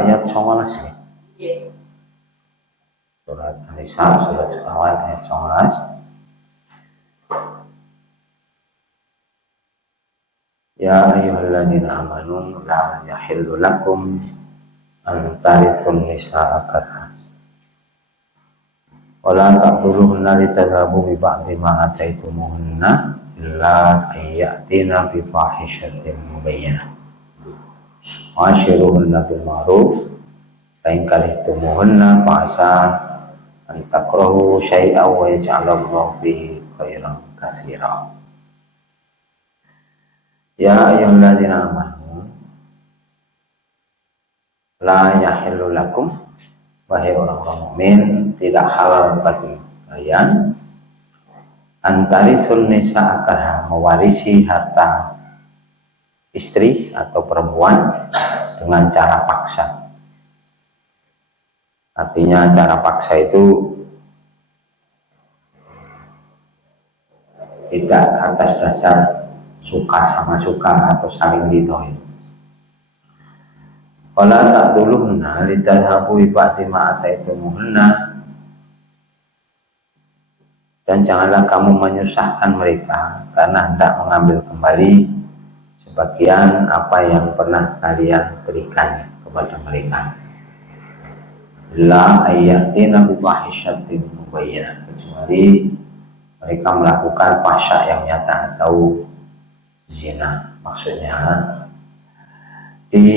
ayat 19 ya. Surat An-Nisa surat sekawan ayat 19. Ya ayyuhalladzina amanu la yahillu lakum an tarithun nisaa karha wa la ta'dhuluhunna litadhabu bi ba'di ma ataitumuhunna illa ayyatina bi fahishatin mubayyinah wa ashiruhunna bil ma'ruf fa in karihtumuhunna fa asa an takrahu syai'an wa yaj'alallahu fihi khairan katsiran. Ya ayyuhalladzina amanu la yahillu lakum, wahai orang-orang mukmin, tidak halal bagi kalian antarisun nisa karha, mewarisi harta istri atau perempuan dengan cara paksa. Artinya cara paksa itu tidak atas dasar suka sama suka atau saling ridhoi. Wala ta'dhuluhunna litadhabu bi ba'di ma ataitumuhunna, dan janganlah kamu menyusahkan mereka karena hendak mengambil kembali sebagian apa yang pernah kalian berikan kepada mereka. La ayyatina bi fahishatin mubayyinah, kecuali mereka melakukan fahsya yang nyata atau zina. Maksudnya di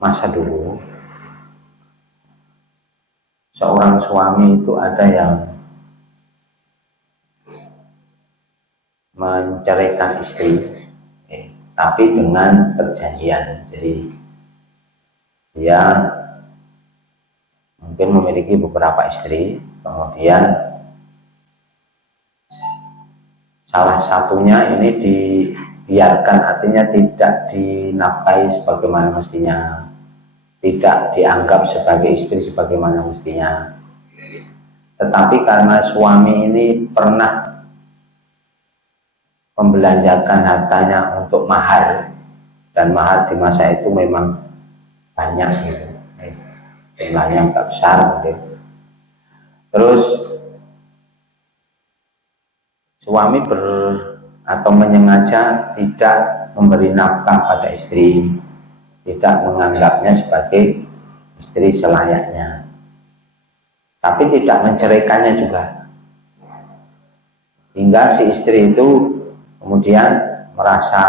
masa dulu seorang suami itu ada yang menceraikan istri, tapi dengan perjanjian. Jadi dia mungkin memiliki beberapa istri, kemudian salah satunya ini dibiarkan, artinya tidak dinafkahi sebagaimana mestinya, tidak dianggap sebagai istri sebagaimana mestinya. Tetapi karena suami ini pernah membelanjakan hartanya untuk mahar, dan mahar di masa itu memang banyak gitu, jumlahnya agak besar gitu. Terus suami atau menyengaja tidak memberi nafkah pada istri, tidak menganggapnya sebagai istri selayaknya, tapi tidak menceraikannya juga, hingga si istri itu kemudian merasa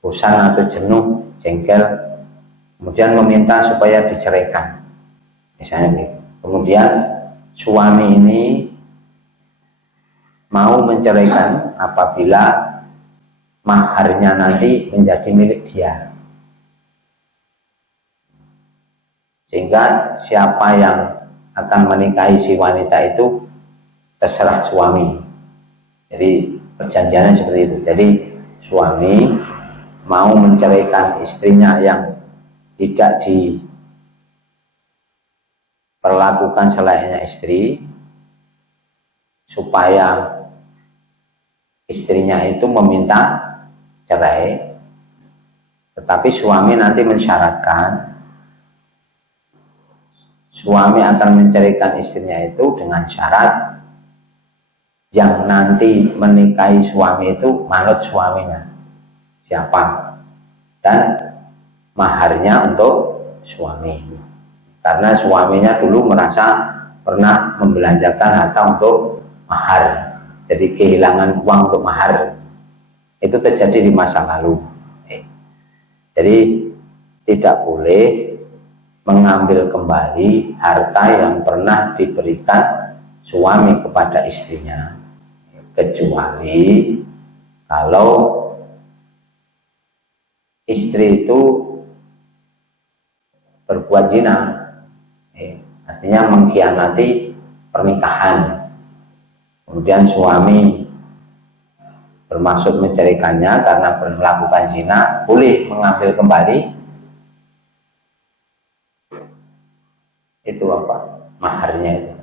bosan atau jenuh, jengkel, kemudian meminta supaya diceraikan, misalnya gitu. Kemudian suami ini mau menceraikan apabila maharnya nanti menjadi milik dia, sehingga siapa yang akan menikahi si wanita itu terserah suami. Jadi perjanjiannya seperti itu. Jadi suami mau menceraikan istrinya yang tidak diperlakukan selayaknya istri, supaya istrinya itu meminta cerai, tetapi suami nanti mensyaratkan suami akan menceraikan istrinya itu dengan syarat yang nanti menikahi suami itu manut suaminya siapa, dan maharnya untuk suami, karena suaminya dulu merasa pernah membelanjakan harta untuk mahar, jadi kehilangan uang untuk mahar. Itu terjadi di masa lalu. Jadi tidak boleh mengambil kembali harta yang pernah diberikan suami kepada istrinya, kecuali kalau istri itu berbuat zina, artinya mengkhianati pernikahan, kemudian suami bermaksud menceraikannya karena melakukan zina, boleh mengambil kembali itu maharnya itu.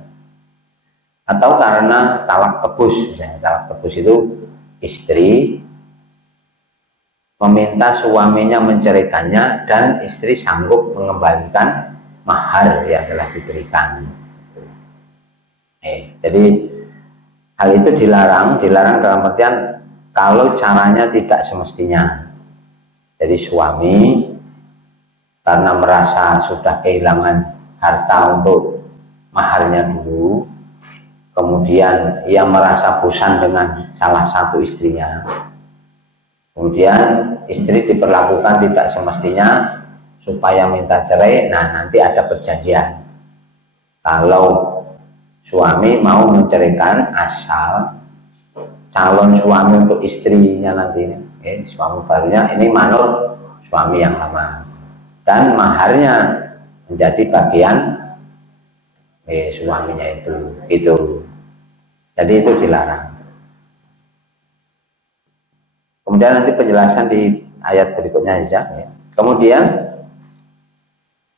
Atau karena talak tebus, misalnya talak tebus itu istri meminta suaminya menceraikannya dan istri sanggup mengembalikan mahar yang telah diberikan. Jadi hal itu dilarang dalam artian kalau caranya tidak semestinya. Jadi suami karena merasa sudah kehilangan harta untuk maharnya dulu, kemudian ia merasa bosan dengan salah satu istrinya, kemudian istri diperlakukan tidak semestinya supaya minta cerai. Nah, nanti ada perjanjian kalau suami mau menceraikan asal calon suami untuk istrinya nanti, suami barunya ini manut suami yang lama dan maharnya menjadi bagian suaminya itu, gitu. Jadi itu dilarang. Kemudian nanti penjelasan di ayat berikutnya ya. Kemudian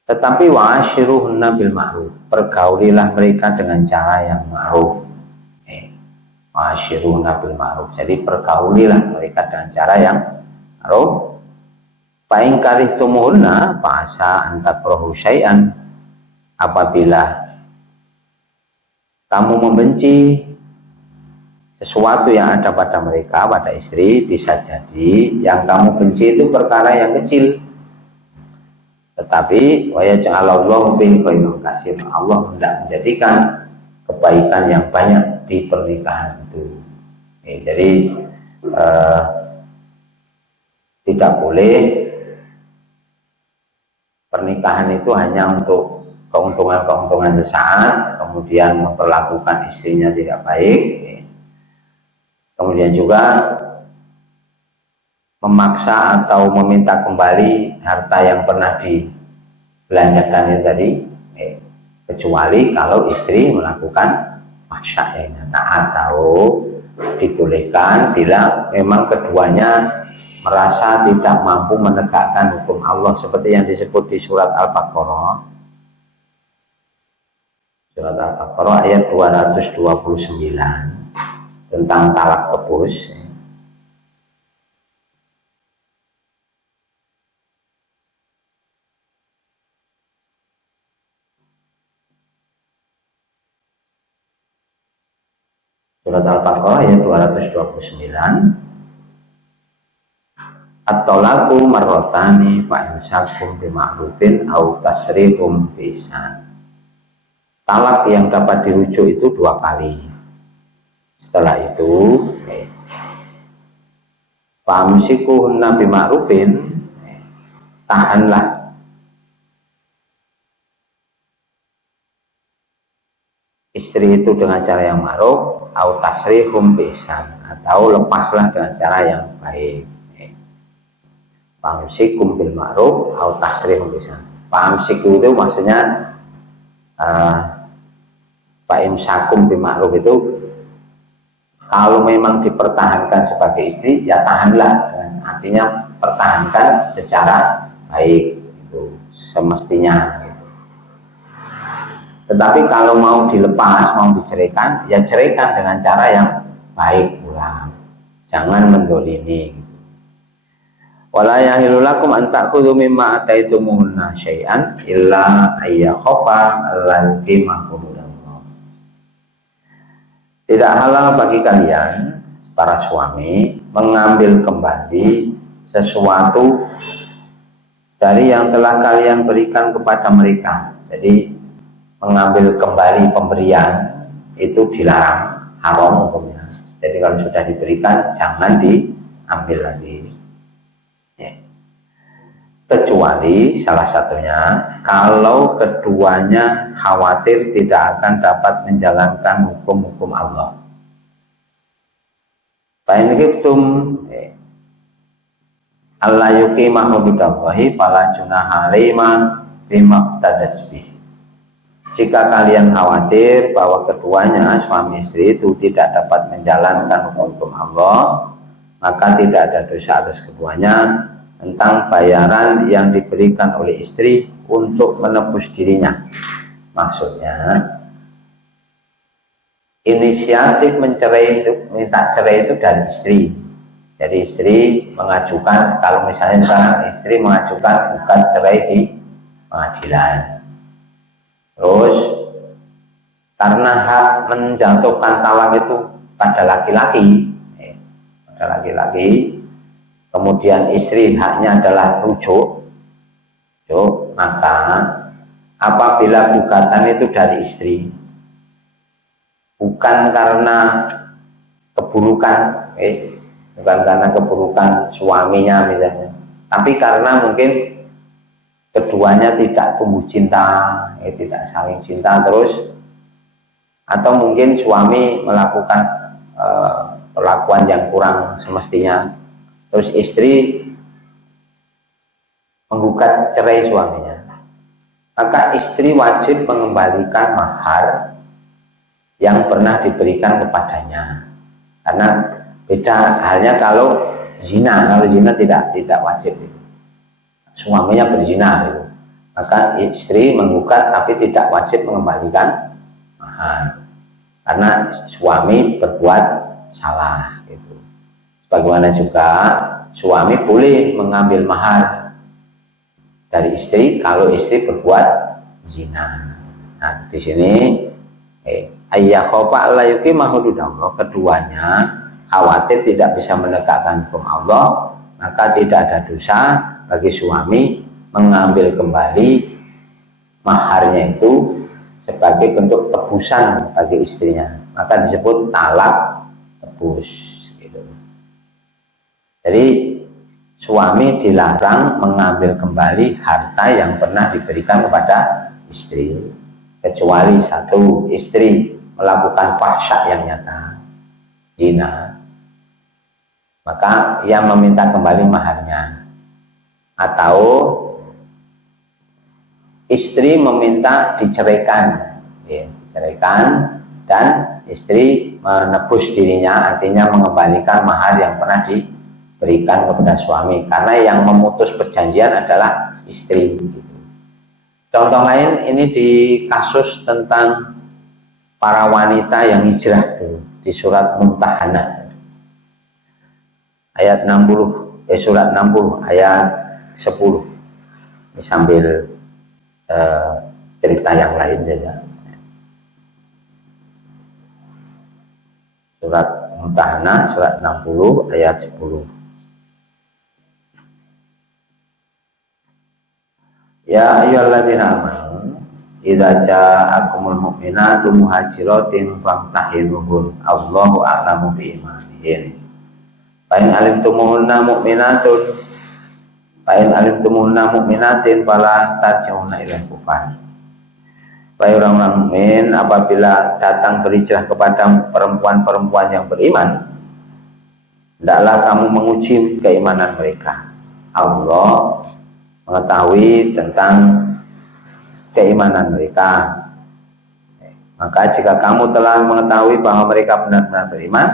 tetapi wa'ashiruhunna bil ma'ruf, pergaulilah mereka dengan cara yang ma'ruf. Wa'ashiruhunna bil ma'ruf, jadi pergaulilah mereka dengan cara yang ma'ruf. Fa in karihtumuhunna fa'asa an takrahu syai'an, apabila kamu membenci sesuatu yang ada pada mereka, pada istri, bisa jadi yang kamu benci itu perkara yang kecil, tetapi wa yaj'alallahu bihi khairan katsir, Allah hendak menjadikan kebaikan yang banyak di pernikahan itu. Jadi tidak boleh pernikahan itu hanya untuk keuntungan-keuntungan sesaat, kemudian memperlakukan istrinya tidak baik, kemudian juga memaksa atau meminta kembali harta yang pernah dibelanjakan tadi, kecuali kalau istri melakukan maksa yang nyata atau dibolehkan bila memang keduanya merasa tidak mampu menegakkan hukum Allah, seperti yang disebut di surat Al-Baqarah. Surat Al-Baqarah ayat 229 tentang talak tebus. Surat Al-Baqarah ayat 229. At-talaqu marratani fa imsakum bima'rufin aw tasrihum biihsan. Talak yang dapat dirujuk itu 2 kali. Setelah itu famsikuhunna bima'rufin, tahanlah istri itu dengan cara yang ma'ruf, aw tasrihum biihsan, atau lepaslah dengan cara yang baik. Famsikum bil ma'ruf aw tasrihum biihsan. Famsiku itu maksudnya fa'imsakum bil ma'ruf itu kalau memang dipertahankan sebagai istri ya tahanlah, artinya pertahankan secara baik itu semestinya gitu. Tetapi kalau mau dilepas, mau diceraikan, ya ceraikan dengan cara yang baik pula, jangan mendolimi. Wala yahilu lakum an ta'khudhu mimma ataitumuhunna syai'an illa ayyakhafa al-qimahumullah. Tidak halal bagi kalian para suami mengambil kembali sesuatu dari yang telah kalian berikan kepada mereka. Jadi mengambil kembali pemberian itu dilarang, haram hukumnya. Jadi kalau sudah diberikan jangan diambil lagi. Kecuali salah satunya kalau keduanya khawatir tidak akan dapat menjalankan hukum-hukum Allah. Fa in khiftum alla yuqimahu bidallahi fala junaha alaihima bima tadasbih. Jika kalian khawatir bahwa keduanya suami istri itu tidak dapat menjalankan hukum Allah, maka tidak ada dosa atas keduanya tentang bayaran yang diberikan oleh istri untuk menebus dirinya. Maksudnya inisiatif mencerai itu, minta cerai itu dari istri, Jadi istri mengajukan, kalau misalnya sekarang istri mengajukan gugat cerai di pengadilan, terus karena hak menjatuhkan talak itu pada laki-laki, kemudian istri haknya adalah rujuk, maka apabila gugatan itu dari istri, bukan karena keburukan, bukan karena keburukan suaminya misalnya, tapi karena mungkin keduanya tidak tumbuh cinta, tidak saling cinta terus, atau mungkin suami melakukan perlakuan yang kurang semestinya, terus istri menggugat cerai suaminya, maka istri wajib mengembalikan mahar yang pernah diberikan kepadanya. Karena beda halnya kalau zina tidak wajib, suaminya berzina, maka istri menggugat tapi tidak wajib mengembalikan mahar, karena suami berbuat salah gitu. Sebagaimana juga suami boleh mengambil mahar dari istri kalau istri berbuat zina. Nah, di sini ayyakhofa alla yuqima hududallah, keduanya khawatir tidak bisa menegakkan hukum Allah, maka tidak ada dosa bagi suami mengambil kembali maharnya itu sebagai bentuk tebusan bagi istrinya, maka disebut talak tebus gitu. Jadi suami dilarang mengambil kembali harta yang pernah diberikan kepada istri, kecuali satu, istri melakukan fahsya yang nyata, zina, maka ia meminta kembali maharnya, atau istri meminta diceraikan, diceraikan dan istri menebus dirinya, artinya mengembalikan mahar yang pernah diberikan kepada suami, karena yang memutus perjanjian adalah istri. Contoh lain ini di kasus tentang para wanita yang hijrah dulu di surat Mumtahanah ayat 60, surat 60 ayat 10. Ini sambil cerita yang lain saja. Surat Mumtahanah surat 60 ayat 10. Ya ayyuhalladzina amanu idza ja'akumul mu'minatu muhajiratin famtahinuhun Allahu a'lamu bi imanihin. Fa in alimtumuhunna mu'minatin fala tarji'unna ila kufar. Wahai orang-orang mukmin, apabila datang berhijrah kepada perempuan-perempuan yang beriman, hendaklah kamu menguji keimanan mereka. Allah mengetahui tentang keimanan mereka. Maka jika kamu telah mengetahui bahwa mereka benar-benar beriman,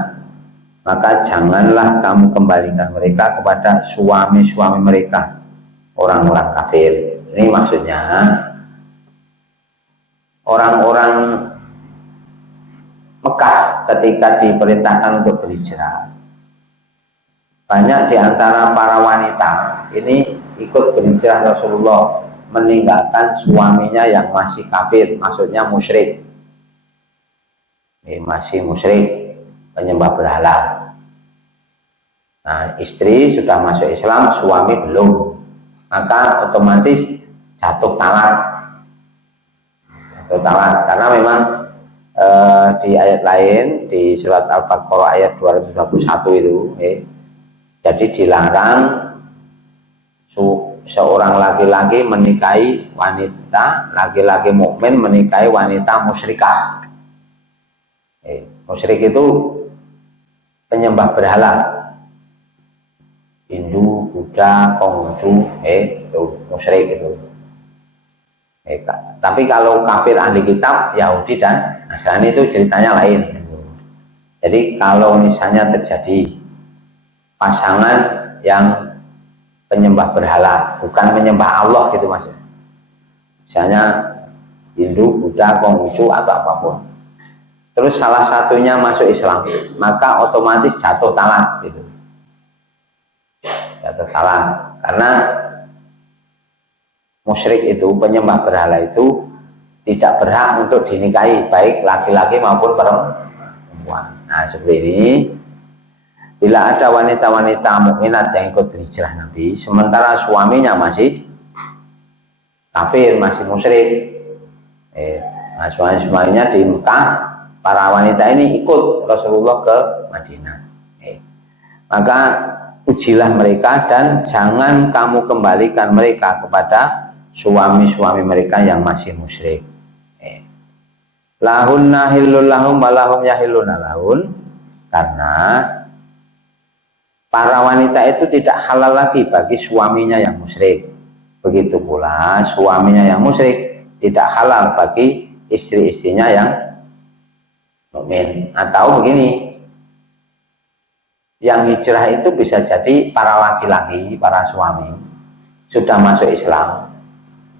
maka janganlah kamu kembalikan mereka kepada suami-suami mereka, orang-orang kafir. Ini maksudnya orang-orang Mekah ketika diperintahkan untuk berhijrah, banyak di antara para wanita ini ikut berhijrah Rasulullah, meninggalkan suaminya yang masih kafir, maksudnya musyrik. Ini masih musyrik, penyembah berhala. Nah, istri sudah masuk Islam, suami belum, maka otomatis jatuh talak. Karena memang di ayat lain di surat Al-Baqarah ayat 221 itu, jadi dilarang seorang laki-laki menikahi wanita, laki-laki mukmin menikahi wanita musyrikah. Musyrik itu penyembah berhala, Hindu, Buddha, Konghucu, itu musyrik itu. Tapi kalau kafir ahli kitab, Yahudi dan Nasrani itu ceritanya lain. Jadi kalau misalnya terjadi pasangan yang penyembah berhala, bukan menyembah Allah gitu maksudnya, misalnya Hindu, Buddha, Konghucu atau apapun, terus salah satunya masuk Islam, maka otomatis jatuh talak gitu. jatuh talak. Karena musyrik itu, penyembah berhala itu tidak berhak untuk dinikahi, baik laki-laki maupun perempuan. Nah, seperti ini. Bila ada wanita-wanita mukminat yang ikut berhijrah Nabi, sementara suaminya masih kafir, masih musyrik, nah, suaminya di Mekah, para wanita ini ikut Rasulullah ke Madinah. Maka ujilah mereka dan jangan kamu kembalikan mereka kepada suami-suami mereka yang masih musyrik. Lahunna hillul lahum walahum yahilluna lahun, karena para wanita itu tidak halal lagi bagi suaminya yang musyrik. Begitu pula suaminya yang musyrik tidak halal bagi istri-istrinya yang mukmin. Atau begini, yang hijrah itu bisa jadi para laki-laki, para suami sudah masuk Islam,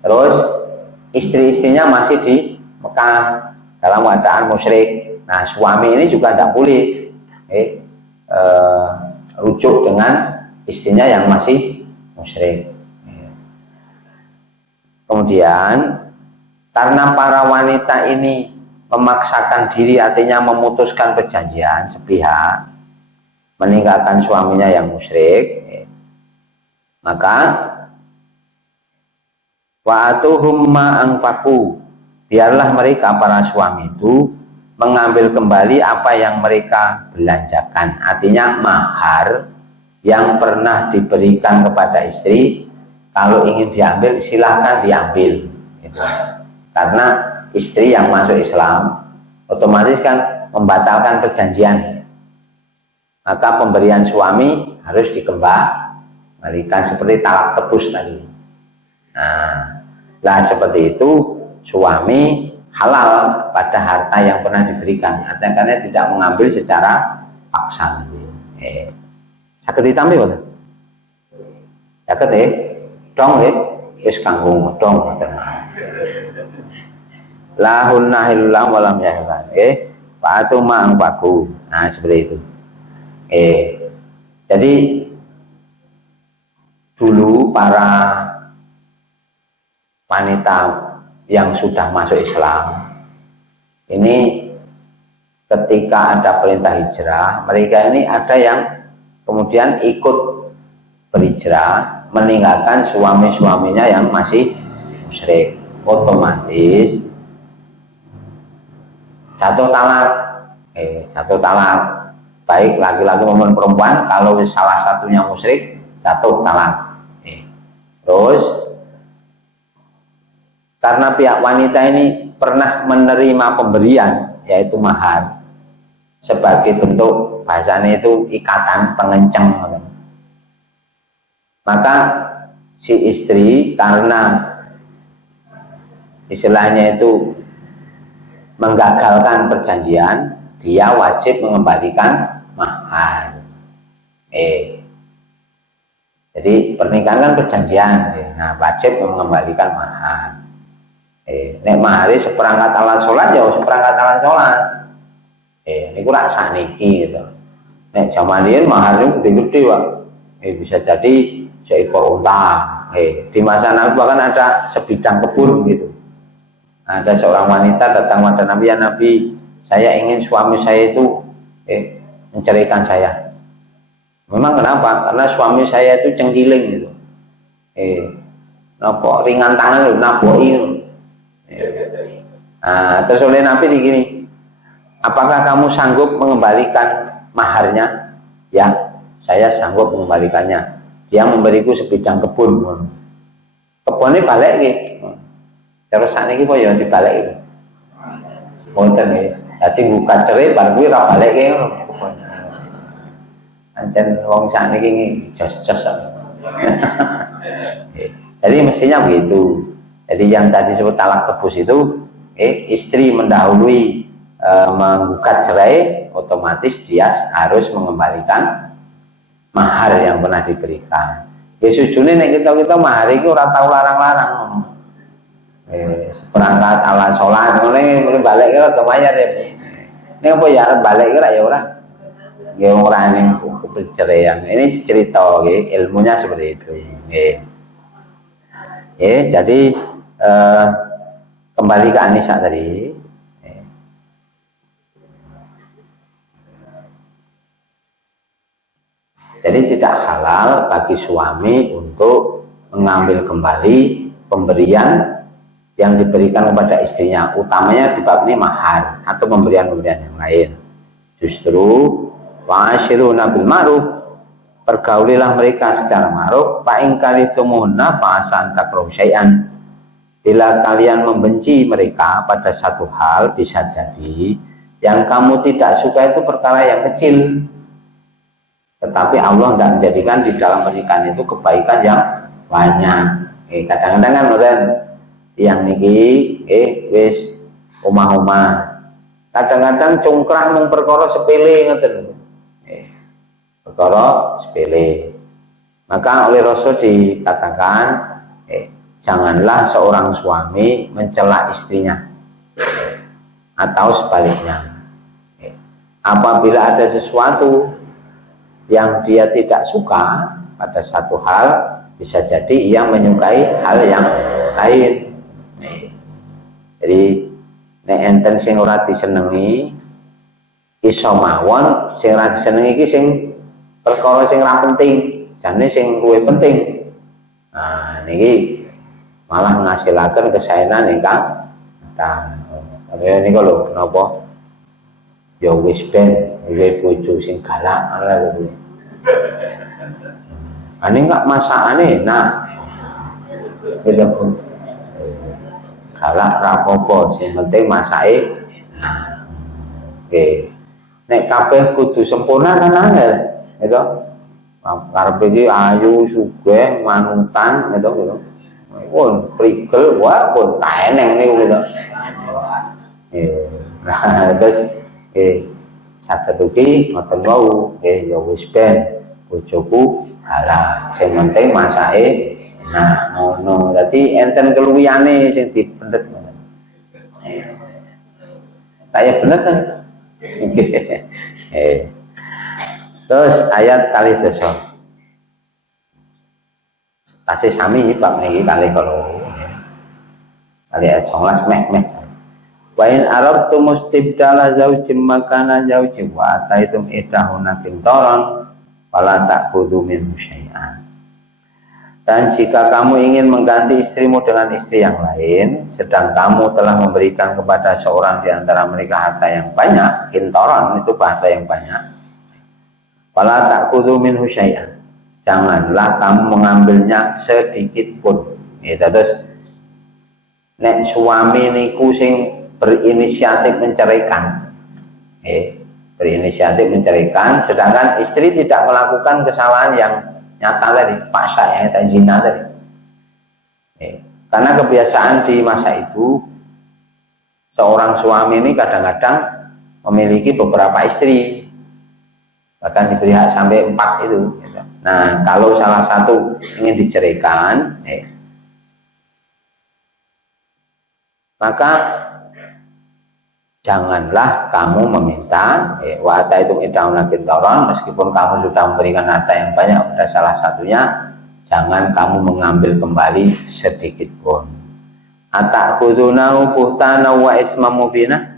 terus istri-istrinya masih di Mekah dalam keadaan musyrik. Nah, suami ini juga tidak boleh rujuk dengan istrinya yang masih musyrik. Kemudian karena para wanita ini memaksakan diri, artinya memutuskan perjanjian sepihak, meninggalkan suaminya yang musyrik, maka wa'atuhum ma anfaqu, biarlah mereka para suami itu mengambil kembali apa yang mereka belanjakan, artinya mahar yang pernah diberikan kepada istri, kalau ingin diambil silahkan diambil gitu. Karena istri yang masuk Islam otomatis kan membatalkan perjanjian, maka pemberian suami harus dikembalikan seperti talak tebus tadi. Nah, seperti itu suami halal pada harta yang pernah diberikan, artinya tidak mengambil secara paksa. Sakit ditambil betul? Sakit dong wis kanggo dong. Lahunna hillam walam yahlan. Fa'atu ma'ang paku. Nah, seperti itu. Jadi dulu para wanita yang sudah masuk Islam ini, ketika ada perintah hijrah, mereka ini ada yang kemudian ikut berhijrah, meninggalkan suami-suaminya yang masih musyrik, otomatis jatuh talak. Jatuh talak, baik laki-laki maupun perempuan. Kalau salah satunya musyrik, jatuh talak. Terus karena pihak wanita ini pernah menerima pemberian, yaitu mahar, sebagai bentuk bahasanya itu ikatan pengenceng, maka si istri karena istilahnya itu menggagalkan perjanjian, dia wajib mengembalikan mahar. Jadi pernikahan kan perjanjian, nah wajib mengembalikan mahar. Nek mahari seperangkat alat sholat ya seperangkat alat sholat. Ini kurang saniki gitu. Nek zaman ini maharnya gede-gede Pak. Bisa jadi seekor unta. Di masa Nabi bahkan ada sebidang kebun gitu. Ada seorang wanita datang pada Nabi, ya Nabi, saya ingin suami saya itu menceraikan saya. Memang kenapa? Karena suami saya itu cengkiling gitu. Napa ringan tangan naboki. Nah, terus oleh Nabi begini, apakah kamu sanggup mengembalikan maharnya? Ya, saya sanggup mengembalikannya. Dia memberiku sebidang kebun. Kebunnya balik gitu. Terus saat ini kok ya dibalik gitu. Wonten ya. Jadi buka cerai baru gue ra balik gitu. Ancen wong saat ini jos-jos. Jadi mestinya begitu. Jadi yang tadi sebut talak tebus itu, istri mendahului menggugat cerai, otomatis dia harus mengembalikan mahar yang pernah diberikan. Sujune nek kita mahar itu ora tau larang-larang. Seperangkat alat sholat, ngene balik kira kemayar ya. Ini apa ya balik kira ya ora. ya orang yang perceraian. Ini cerita, ilmunya seperti itu. Jadi kembali ke Anisa tadi. Jadi tidak halal bagi suami untuk mengambil kembali pemberian yang diberikan kepada istrinya, utamanya di bab ini mahar atau pemberian-pemberian yang lain. Justru wa'ashiruna bil ma'ruf, pergaulilah mereka secara ma'ruf. Fa in karihtumuhunna fa asa an takrahu syai'an. Bila kalian membenci mereka pada satu hal, bisa jadi yang kamu tidak suka itu perkara yang kecil, tetapi Allah tidak menjadikan di dalam pernikahan itu kebaikan yang banyak. Kadang-kadang kan orang yang niki wis omah-omah, kadang-kadang congkrah mung perkara sepele ngoten. Perkara sepele. Maka oleh Rasul dikatakan janganlah seorang suami mencela istrinya atau sebaliknya. Apabila ada sesuatu yang dia tidak suka pada satu hal, bisa jadi ia menyukai hal yang lain. Jadi nek enten sing ora disenengi iso mawon, sing ora disenengi iki sing perkara sing ora penting, jane sing luwih penting. Nah niki malah ngasilaken kesaenan ingkang kathah. Kaya niku lho, napa? Ya wis ben bojo sing galak ala lho. Ane enggak masakane enak. Gitu pun. Galak rapopo, sing penting masake. Nah. Oke. Nek kabeh kudu sempurna kan angel, gitu. Karepe iki ayu, sugih, manutan gitu. Pun prigel, wah pun taeneng niku gitu. Nah, terus saged ugi ngoten wau, ya wis ben bojoku halal, sing penting masake nah ngono. Dadi enten keluwihane sing dipendhet ngoten. Kaya bener kan. Terus ayat kali dosa. Tasih sami bab niki kali kalau kali ayat 19 meh. Wa in aradtum mustibdala zaujim makana zaujim wa ataitum idahuna qintaran fala ta'khudhu minhu syai'an. Dan jika kamu ingin mengganti istrimu dengan istri yang lain, sedang kamu telah memberikan kepada seorang di antara mereka harta yang banyak, qintaran itu bahasa yang banyak. Fala ta'khudhu minhu syai'an. Janganlah kamu mengambilnya sedikit pun. Terus nek suami niku sing berinisiatif menceraikan, berinisiatif menceraikan, sedangkan istri tidak melakukan kesalahan yang nyata tadi, paksa yang tadi zina tadi. Karena kebiasaan di masa itu, seorang suami ini kadang-kadang memiliki beberapa istri, bahkan diberi hak sampai 4 itu. Nah, kalau salah satu ingin diceraikan, maka janganlah kamu meminta wata itu idahuna qintaran, meskipun kamu sudah memberikan harta yang banyak pada salah satunya, jangan kamu mengambil kembali sedikit pun. Ata'khudhunahu buhtana wa isman mubina?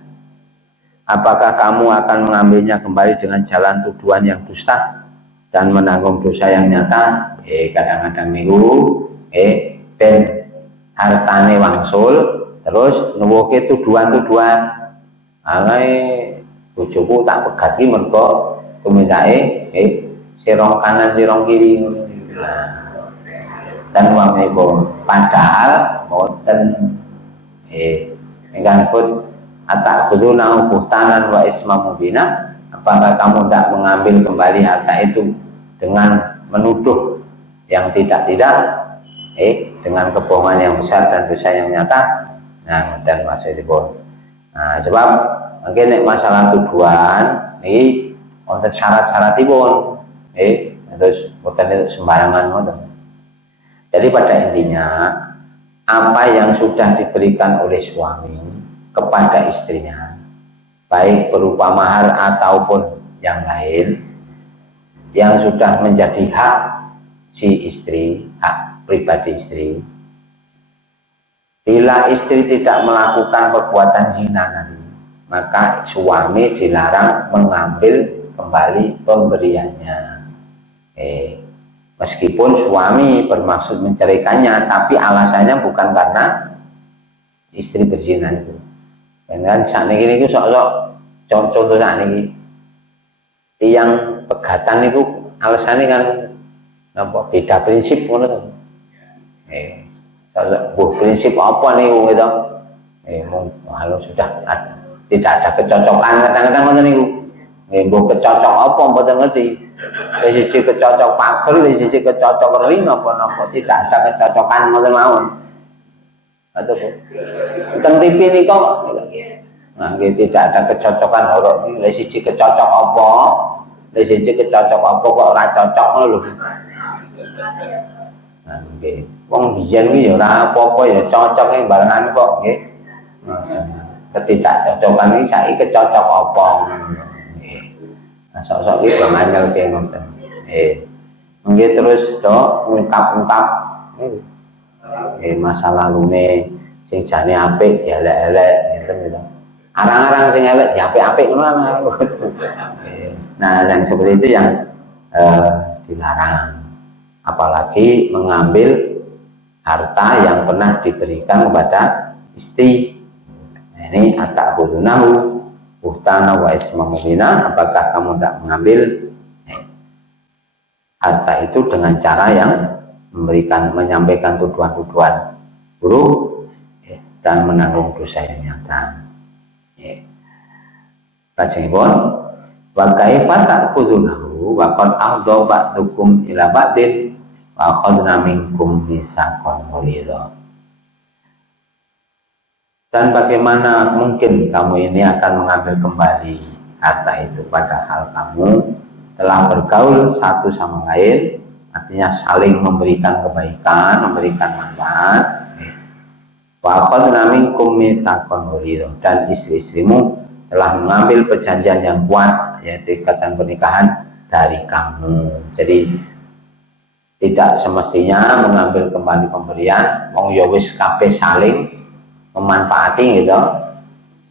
Apakah kamu akan mengambilnya kembali dengan jalan tuduhan yang dusta dan menanggung dosa yang nyata? Kadang-kadang niku ben hartane wangsul terus nuwuhke tuduhan-tuduhan. Angai bojoku tak pegat iki mergo tumindake sirong kanan sirong kiri. Dan wameko padahal boten ingkang pun ata'khudhunahu buhtanan wa isman mubina. Apakah kamu tidak mengambil kembali harta itu dengan menuduh yang tidak-tidak, dengan kebohongan yang besar dan dosa yang nyata? Nah, dan maksudipun. Nah, sebab mungkin nek masalah tuduhan ini wonten syarat-syaratipun, terus boten sembarangan ngoten. Jadi pada intinya apa yang sudah diberikan oleh suami kepada istrinya, baik berupa mahar ataupun yang lain, yang sudah menjadi hak si istri, hak pribadi istri. Bila istri tidak melakukan perbuatan zina nanti, maka suami dilarang mengambil kembali pemberiannya. Meskipun suami bermaksud menceraikannya, tapi alasannya bukan karena istri berzina itu. Kan saat ini itu sok-sok contoh saat ini yang pegatan itu alasannya kan apa beda prinsip ngono. Prinsip apa nih gitu? Kalau sudah tidak ada kecocokan kadang-kadang ngoten niku. Mbok kecocok apa mboten ngerti. Siji kecocok pager, siji kecocok ring apa-apa tidak ada kecocokan ngoten mawon. Atau teng TV niku nggih tidak ada kecocokan horok iki siji kecocok apa, siji kecocok apa kok ora cocok ngono lho. Nggih. Wong biyen kuwi ya ora apa-apa ya cocok ing barengan kok nggih. Ketidakcocokan iki saiki kecocok apa. Nggih. Nah sok-sok iki nganyel ki ngoten. Nggih terus to ngungkap-ungkap masa lalune sing jane apik dielek-elek ngeten gitu. Arang-arang sing elek diapik-apik ngono. Nah, yang seperti itu yang dilarang. Apalagi mengambil harta yang pernah diberikan kepada istri. Nah, ini ata'khudunahu buhtana wa isma mubina. Apakah kamu tidak mengambil harta itu dengan cara yang menyampaikan tuduhan-tuduhan buruk dan menanggung dosa yang nyata. Lajengipun wa kaifa ta'khudunahu wa qad afdha ba'dukum ila ba'din wa qadna minkum mitsaqan ghalidha. Dan bagaimana mungkin kamu ini akan mengambil kembali harta itu padahal kamu telah bergaul satu sama lain, artinya saling memberikan kebaikan, memberikan manfaat. Wa qadna minkum mitsaqan ghalidha, dan istri-istrimu telah mengambil perjanjian yang kuat, yaitu ikatan pernikahan dari kamu. Jadi tidak semestinya mengambil kembali pemberian wong ya wis kabeh saling memanfaati gitu.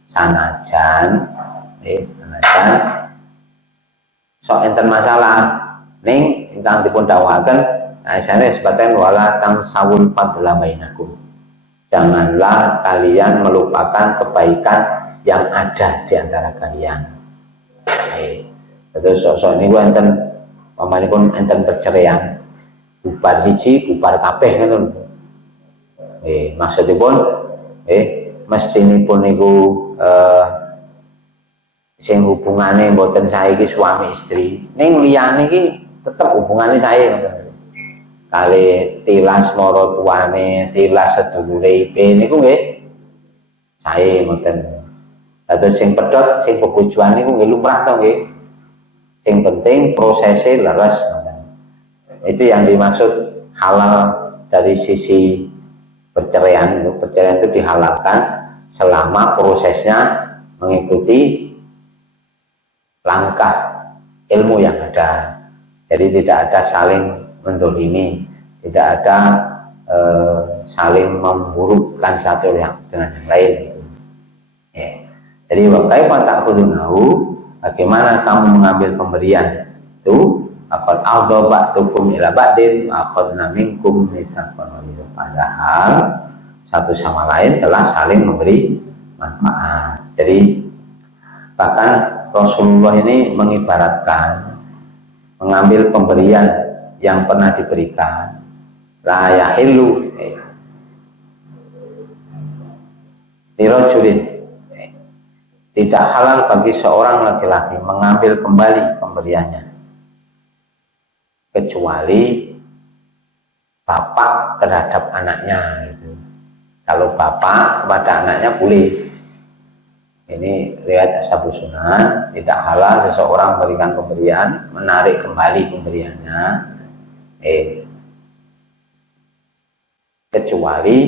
Sanajan sok enten masalah ning ingkang dipun dawuhaken asane sebaten wala tangsawul fadla bainakum. Janganlah kalian melupakan kebaikan yang ada di antara kalian. Terus sok-sok niku enten pamanipun enten perceraian. Bubar siji, bubar kabeh ngoten. Maksudipun mestinipun niku sing hubungane mboten saiki suami istri, ning liyane iki tetep hubungane sae ngoten. Kali tilas mara tuane, tilas sedulure ipe niku nggih sae ngoten. Terus sing pedhot, sing bebujuan niku nggih lumrah to nggih. Sing penting prosesnya leres. Itu yang dimaksud halal dari sisi perceraian. Perceraian itu dihalalkan selama prosesnya mengikuti langkah ilmu yang ada. Jadi tidak ada saling mendolimi, tidak ada saling memburukkan satu yang dengan yang lain. Jadi wakai pantak kudunahu, bagaimana kamu mengambil pemberian itu? Akal aldo ba'dukum ila ba'din akhadna minkum mitsaqan ghalidha. Padahal satu sama lain telah saling memberi manfaat. Jadi bahkan Rasulullah ini mengibaratkan mengambil pemberian yang pernah diberikan la yahillu lirajulin, tidak halal bagi seorang laki-laki mengambil kembali pemberiannya kecuali bapak terhadap anaknya gitu. Kalau bapak kepada anaknya boleh. Ini riwayat Ashabus Sunan, tidak halal seseorang memberikan pemberian menarik kembali pemberiannya kecuali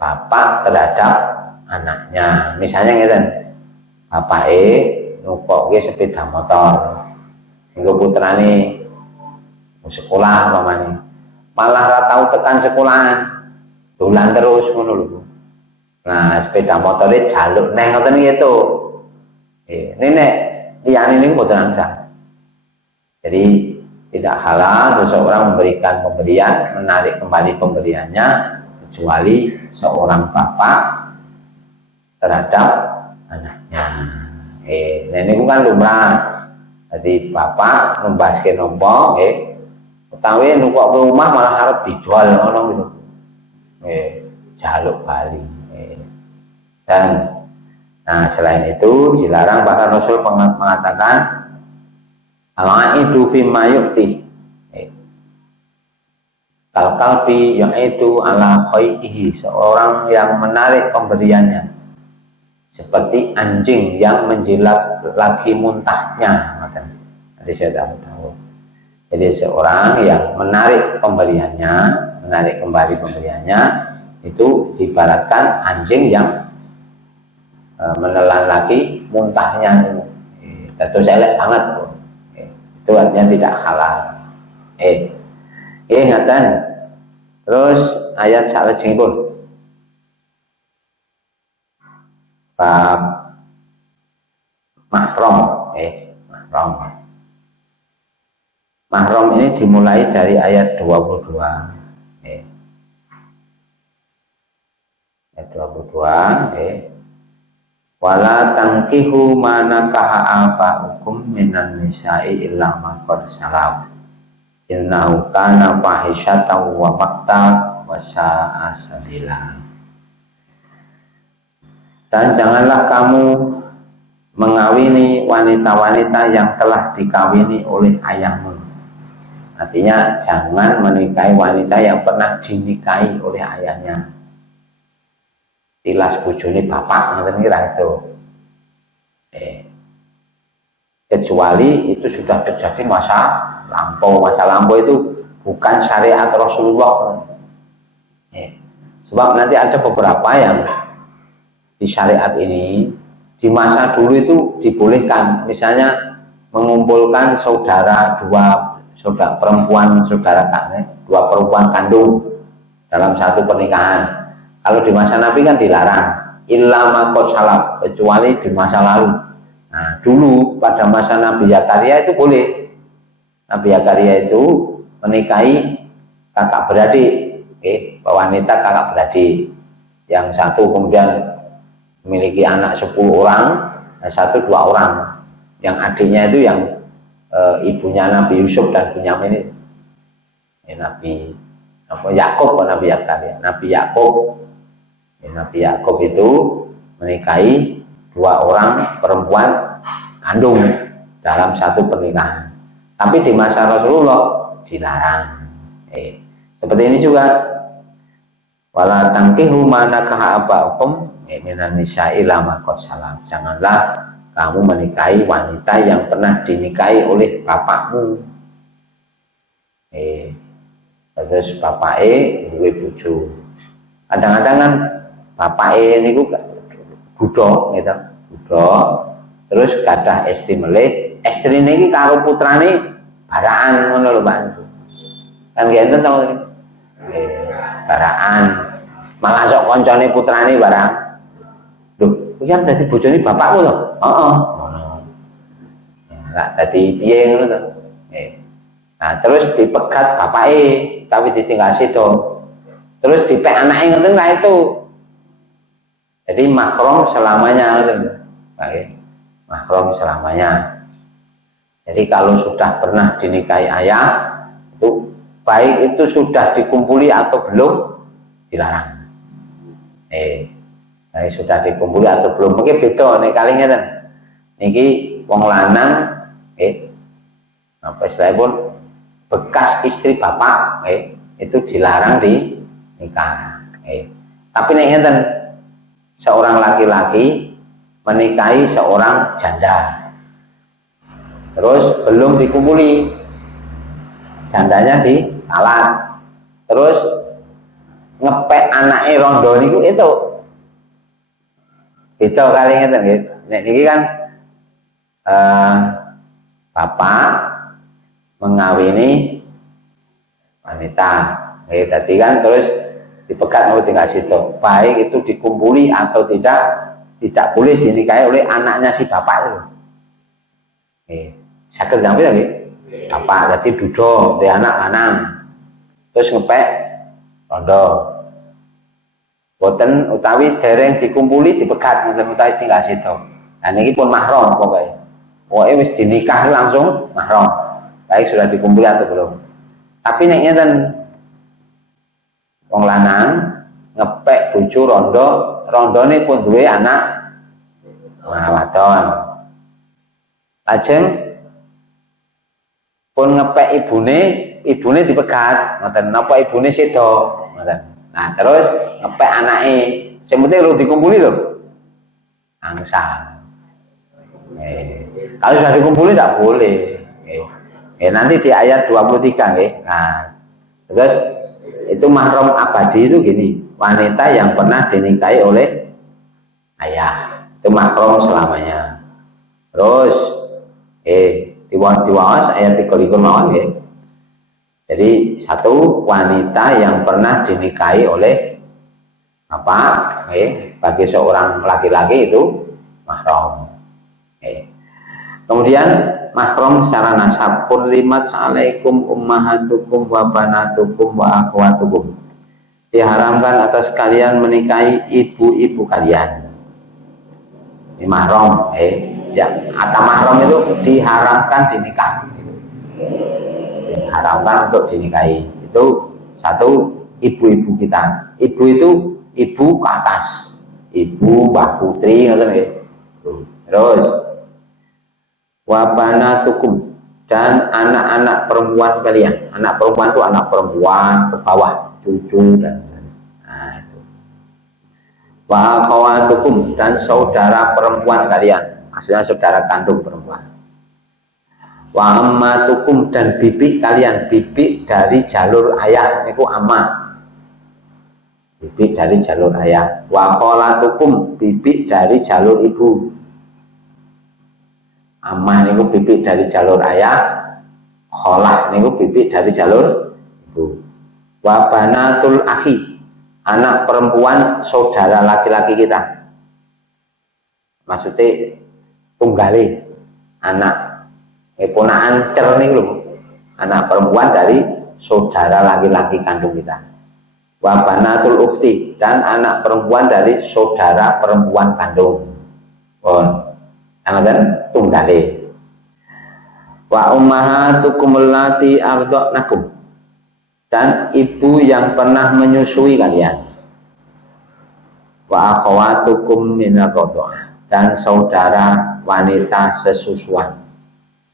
bapak terhadap anaknya. Misalnya ngeten, bapak nukok sepeda motor, hingga putrane sekolah umpamane malah ora tau tekan sekolahan dolan terus ngono lho. Nah sepeda motornya jaluk neng ngoten iki to. Nek liyane niku mboten angsal. Jadi tidak halal seseorang memberikan pemberian, menarik kembali pemberiannya kecuali seorang bapak terhadap anaknya. Nah ini bukan lumrah. Jadi bapak membasken nompo, utawi nukok rumah malah harap dijual ngono gitu. Jaluk bali. Dan nah selain itu dilarang, bahkan Rasul mengatakan al-aidu bima yukti. Kal-kalbi yaitu ala khaihi, seorang yang menarik pemberiannya seperti anjing yang menjilat lagi muntahnya. Nanti saya tahu. Jadi seorang yang menarik pemberiannya, menarik kembali pemberiannya, itu diibaratkan anjing yang menelan lagi muntahnya. Itu elek banget. Itu artinya tidak halal. Ingatan. Terus ayat salajengipun. Bab mahram. Mahram. Mahram ini dimulai dari ayat 22. Ayat 22. Wala tankihu manakaha aba'ukum minan nisa'i illa ma qad salaf. Innahu kana fahisyatan wa maqta wa sa'a sabila. Dan janganlah kamu mengawini wanita-wanita yang telah dikawini oleh ayahmu. Artinya jangan menikahi wanita yang pernah dinikahi oleh ayahnya. Tilas bojone bapak ngoten kira itu. Kecuali itu sudah terjadi masa lampau. Masa lampau itu bukan syariat Rasulullah. Sebab nanti ada beberapa yang di syariat ini di masa dulu itu dibolehkan, misalnya mengumpulkan dua perempuan kandung dalam satu pernikahan. Kalau di masa Nabi kan dilarang, illa ma qad salaf, kecuali di masa lalu. Nah, dulu pada masa Nabi Zakaria itu boleh. Nabi Zakaria itu menikahi kakak beradik, wanita kakak beradik. Yang satu kemudian memiliki anak 10 orang, satu 2 orang. Yang adiknya itu yang ibunya Nabi Yusuf dan Bunyamin ini. Nabi Yakub, Nabi Zakaria. Nabi Yakub itu menikahi 2 orang perempuan kandung dalam satu pernikahan. Tapi di masa Rasulullah dilarang. Seperti ini juga. Wala tankihu manakaha aba'ukum minan nisa'i illa qad salaf. Janganlah kamu menikahi wanita yang pernah dinikahi oleh bapakmu. Terus bapake duwe bojo. Kadang-kadang kan bapake niku budo gitu. Budo. Terus gadah istri melih, istrine iki karo putrane baraan ngono lho, Pak. Kan ngenten to. Baraan. Malah sok koncone putrane barang. Loh, iki kan dadi bojone bapakmu lho. Heeh. Lah dadi piye ngono to. Nah, terus dipegat bapake tapi ditinggal situ. Terus dipek anake ngoten lah itu. Jadi mahram selamanya ngoten. Mahram selamanya. Jadi kalau sudah pernah dinikahi ayah, itu baik itu sudah dikumpuli atau belum, dilarang. Baik sudah dikumpuli atau belum, mungkin beda nek kali ngeten. Niki wong lanang apa istilahipun bekas istri bapak itu dilarang di nikah. Tapi nek ngeten, seorang laki-laki menikahi seorang janda. Terus belum dikumpuli, jandanya ditalak, terus ngepek anaknya rondo niku itu kali ngeten nggih. Nek niki kan bapak mengawini wanita. Tadi kan terus dipegat mau tinggal situ. Baik itu dikumpuli atau tidak boleh dinikahi oleh anaknya si bapak itu. Sakit sampai lagi. Bapak jadi duduk di anak lanang. Terus ngepek rondo. Boten utawi dereng dikumpuli dipegat ngoten utawi tinggal situ. Nah ini pun mahram pokoknya. Pokoknya wis dinikah langsung mahram. Baik sudah dikumpuli atau belum. Tapi nek ngeten wong lanang ngepek bojo rondo, rondone pun duwe anak wadon. Lajeng pun ngepek ibune dipegat, ngoten napa ibune sedo, ngoten. Nah, terus ngepek anake, sing penting lu dikumpuli lho. Angsal. Kalau sudah dikumpuli tidak boleh. Nanti di ayat 23 nggih. Nah, terus itu mahram abadi itu gini, wanita yang pernah dinikahi oleh ayah itu mahram selamanya. Terus diwawas ayat 35 mawon nggih. Jadi satu wanita yang pernah dinikahi oleh bapak, bagi seorang laki-laki itu mahram. Kemudian mahram secara nasab, hurrimat alaikum ummahatukum wa banatukum wa akhwatukum. Diharamkan atas kalian menikahi ibu-ibu kalian. Ini mahram, ya, kata mahram itu diharamkan dinikah. Diharamkan untuk dinikahi. Itu satu ibu-ibu kita. Ibu itu ibu ke atas. Ibu, Mbah Putri, terus wa banatukum dan anak-anak perempuan kalian. Anak perempuan itu anak perempuan ke bawah, cucu dan itu. Wa akhawatukum dan saudara perempuan kalian, maksudnya saudara kandung perempuan. Wa ammatukum dan bibi kalian, bibi dari jalur ayah niku amma. Bibi dari jalur ayah. Wa kholatukum bibi dari jalur ibu. Amah niku bibik dari jalur ayah, kholah niku bibik dari jalur ibu. Wa banatul akhi, anak perempuan saudara laki-laki kita. Maksudnya tunggali anak ponaan cer niku lho. Anak perempuan dari saudara laki-laki kandung kita. Wa banatul ukhti dan anak perempuan dari saudara perempuan kandung. Anadan tunggale. Wa ummahatukum allati arda'nakum dan ibu yang pernah menyusui kalian. Wa akhawatukum minal radha'ah dan saudara wanita sesusuan.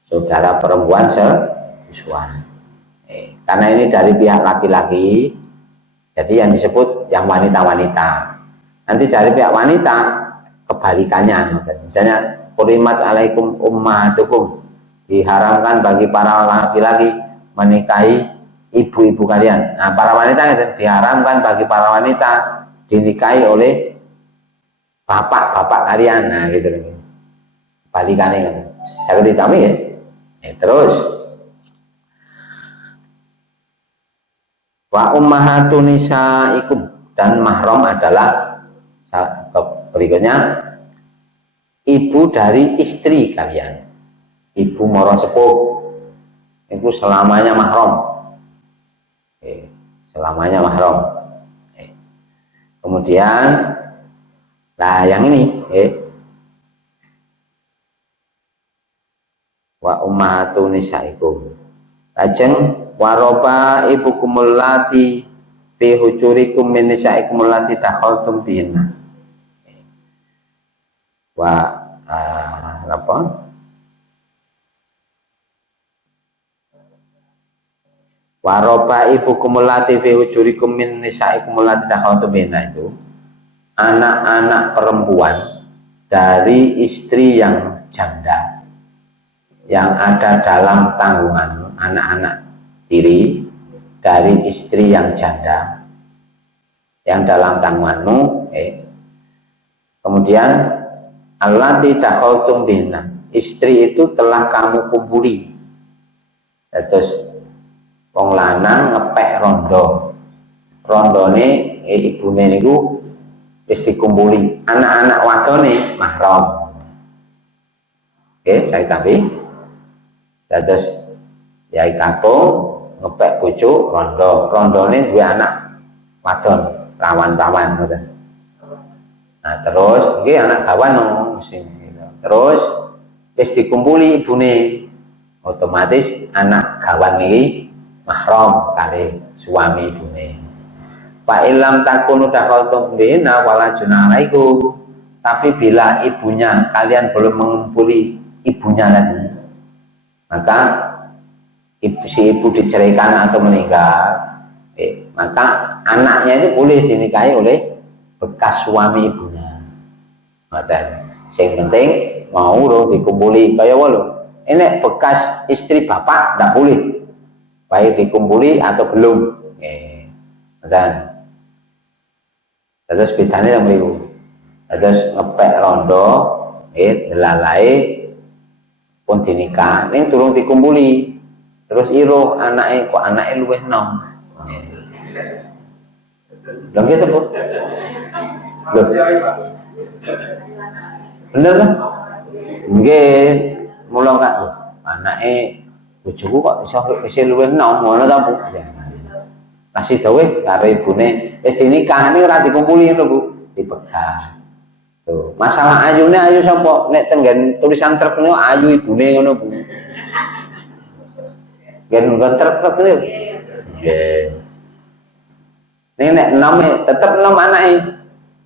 Saudara perempuan sesusuan. Karena ini dari pihak laki-laki, jadi yang disebut yang wanita-wanita. Nanti dari pihak wanita kebalikannya, misalnya hurrimat alaikum ummahatukum, diharamkan bagi para laki-laki menikahi ibu-ibu kalian. Nah, para wanita diharamkan bagi para wanita dinikahi oleh bapak-bapak kalian. Nah, gitu loh. Balikannya. Saya ngerti kami ya. Terus wa ummahatun nisaikum dan mahram adalah berikutnya ibu dari istri kalian, ibu moro sepuh, itu selamanya mahram, selamanya mahram. Kemudian, nah yang ini, wa ummahatu nisaikum, lajeng waroba ibu kumulati fi hujurikum min nisaikum allati dakhaltum bihinna. Apa? Waroba ibu kumulati fi hujurikum min nisaikum allati dakhaltum bihinna itu anak-anak perempuan dari istri yang janda yang ada dalam tanggungan, anak-anak tiri dari istri yang janda yang dalam tanggunganmu, kemudian allati dakhaltum bihinna, istri itu telah kamu kumpuli, Terus wong lanang ngepek rondo. Rondone ibune niku wis dikumpuli. Anak-anak wadone mahram. Oke, saya tapi. Terus yai kakung ngepek bojo rondo. Rondone duwe anak wadon, rawan-rawan ngoten. Nah, terus nggih anak gawan no sing gitu. Terus wis dikumpuli ibune. Otomatis anak gawan iki mahram kali suami ibune. Fa illam takunu dakhaltum bina wala junalaikum. Tapi bila ibunya kalian belum mengumpuli ibunya tadi, maka si ibu diceraikan atau meninggal, maka anaknya itu boleh dinikahi oleh bekas suami ibunya. Yang penting mau dong dikumpuli kaya walu. Ini bekas istri bapak tidak boleh, baik dikumpuli atau belum. Terus bedanya yang beribu. Terus ngepek rondo, lalai pun dinikah. Ini turun dikumpuli. Terus iro anaknya kok anaknya luwih nom. Belum gitu bu? Bener kan? Enggak. Mula kak, anaknya bojoku kok iso luwih nom ngono ta Bu. Kasih dawe karo ibune, dinikah ini ora dikumpuli lho Bu, dipegang. Tuh, masalah ayune ayu sapa? Nek tenggen tulisan truk niku ayu ibune ngono Bu. Gen truk niku. Nggih. Nek nom tetep nom anake.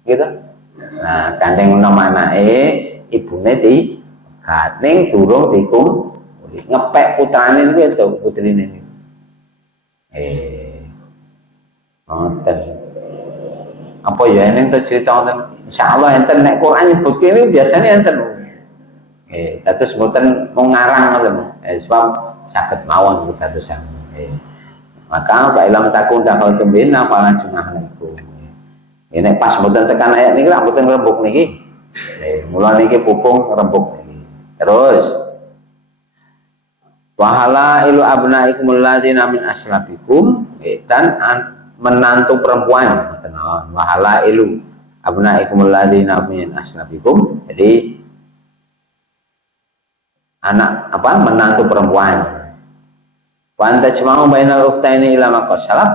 Gitu. Nah, gandeng nom anake, ibune di ning durung dikum ngepek putrane niku to putrine niku. Ngoten. Apa ya enten to cerita wonten insyaallah enten nek Quran nyebut kene biasanya enten. Dados mboten mung ngarang ngoten. Sebab saged mawon dadosan. Maka fa ilmu takun dakal tumbina fala junah alaikum. Nek pas mboten tekan ayat niki lak mboten rembug niki. Mula niki pupung rembug. Terus wahala ilu abnaikum alladziina min aslabikum, dan menantu perempuan wahala ilu abnaikum alladziina min aslabikum. Jadi anak apa menantu perempuan. Wa antajma'u bainal ukhtaini ila ma qasalaf,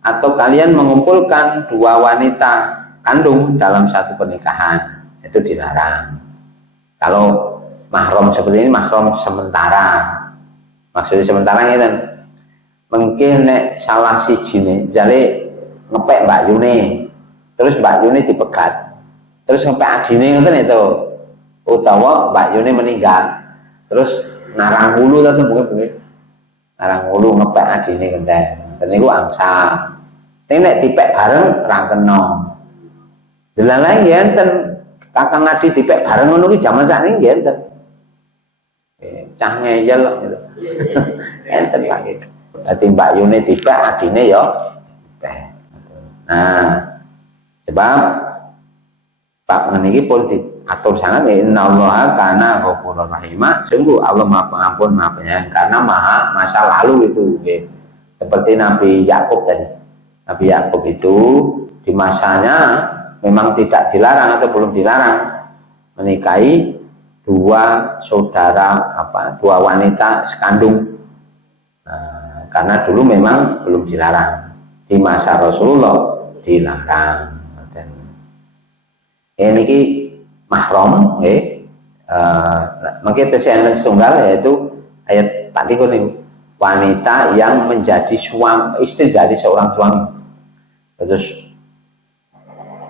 atau kalian mengumpulkan dua wanita kandung dalam satu pernikahan, itu dilarang. Kalau mahram seperti ini mahram sementara. Maksudnya sementara ini kan mungkin nek salah sijine jale ngepek Mbak Yuni, terus Mbak Yuni dipegat, terus ngepek adine ngoten itu, utawa Mbak Yuni meninggal, terus narang hulu ta mungkin narang hulu ngepek adine genten, dan niku angsa. Nek nek dipek bareng ra kena. Delalae nggih enten kakang adi dipek bareng ngono ki jaman sakniki nggih enten. Cah ngeyel gitu. Enten Pak gitu. Dadi Mbak Yuni dipek adine ya dipek. Nah, sebab bab niki pun diatur sangat, innallaha kana ghafurur rahim. Sungguh Allah Maha Pengampun, Maha Penyayang, karena Maha masa lalu itu. Seperti Nabi Yakub tadi. Nabi Yakub itu di masanya memang tidak dilarang atau belum dilarang menikahi dua saudara dua wanita sekandung. Nah, karena dulu memang belum dilarang. Di masa Rasulullah dilarang. Ini mahram, mungkin tesih setunggal yaitu ayat tadi ini wanita yang menjadi istri dari seorang suami. Terus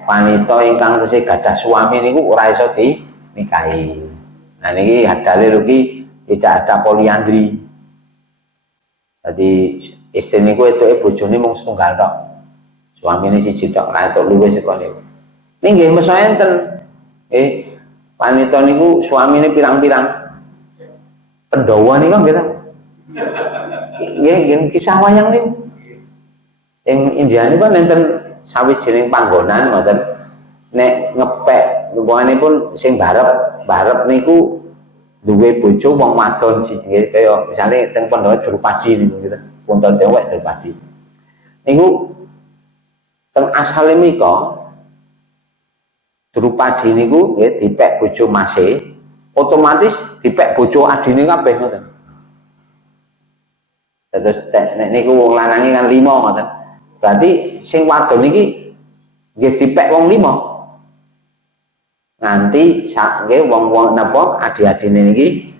wanita ingkang tesih gadah suami niku ora iso dinikahi. Nah ini dalil iki tidak ada poliandri. Jadi istri niku etuke bojone mung setunggal tok. Suamine siji tok, ra entuk luwih saka niku. Ini nggih mesti enten. Wanita niku suamine pirang-pirang. Pandhawa niku nggih ta. Nggih kisah wayang niku. Ing India niku kan enten sawijining panggonan ngoten. Nek ngepek hubunganipun sing barep niku duwe bojo wong wadon siji kaya misale teng Pondok Drupadi niku gitu. Pondok Dewek Drupadi. Niku teng asale mika Drupadi niku nggih dipek bojo mase, otomatis dipek bojo adine kabeh ngoten. Terus nek niku wong lanange kan 5 ngoten. Berarti sing wadon iki nggih dipek wong 5. Nanti sak nggih wong-wong napa adi-adine niki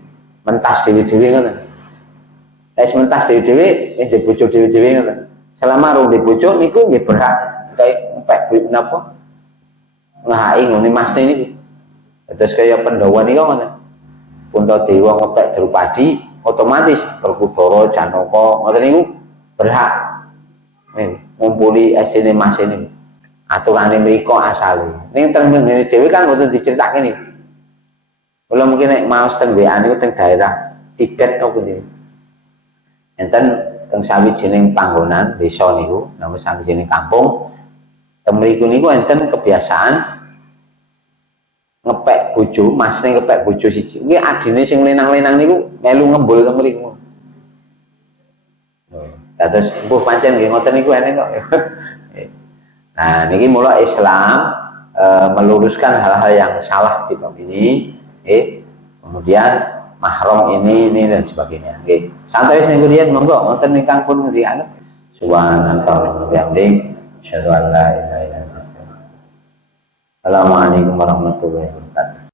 mentas dhewe-dhewe ngoten. Wis mentas dhewe-dhewe wis dibojo dhewe-dhewe ngoten. Selama rung dibojo niku nggih berhak pek napa ngahai ngene Mas niki. Terus kaya Pandhawa niku ngoten. Puntadewa ngepek Drupadi otomatis Werkudara Janaka ngoten niku berhak ngumpuli esine Mas niku. Aturane mriko asale. Ning teng ngene dhewe kan mboten diceritake niku. Kula mungkin nek maos teng WA niku teng daerah Tibet napa niku. Enten teng sawijining panggonan desa niku, nama sawijining kampung. Teng mriku niku enten kebiasaan ngepek bojo, masne ngepek bojo siji. Nggih adine sing lenang-lenang niku melu ngembul teng mriku. Terus mbuh pancen nggih ngoten niku ene kok. Nah, niki mula Islam meluruskan hal-hal yang salah di bab ini, kemudian mahram ini dan sebagainya. Santai sing kemudian monggo wonten ingkang pun ngendikaken subhanallah wa bihamdihi asyhadu an la ilaha illa anta astaghfiruka wa atubu ilaik. Assalamualaikum warahmatullahi wabarakatuh.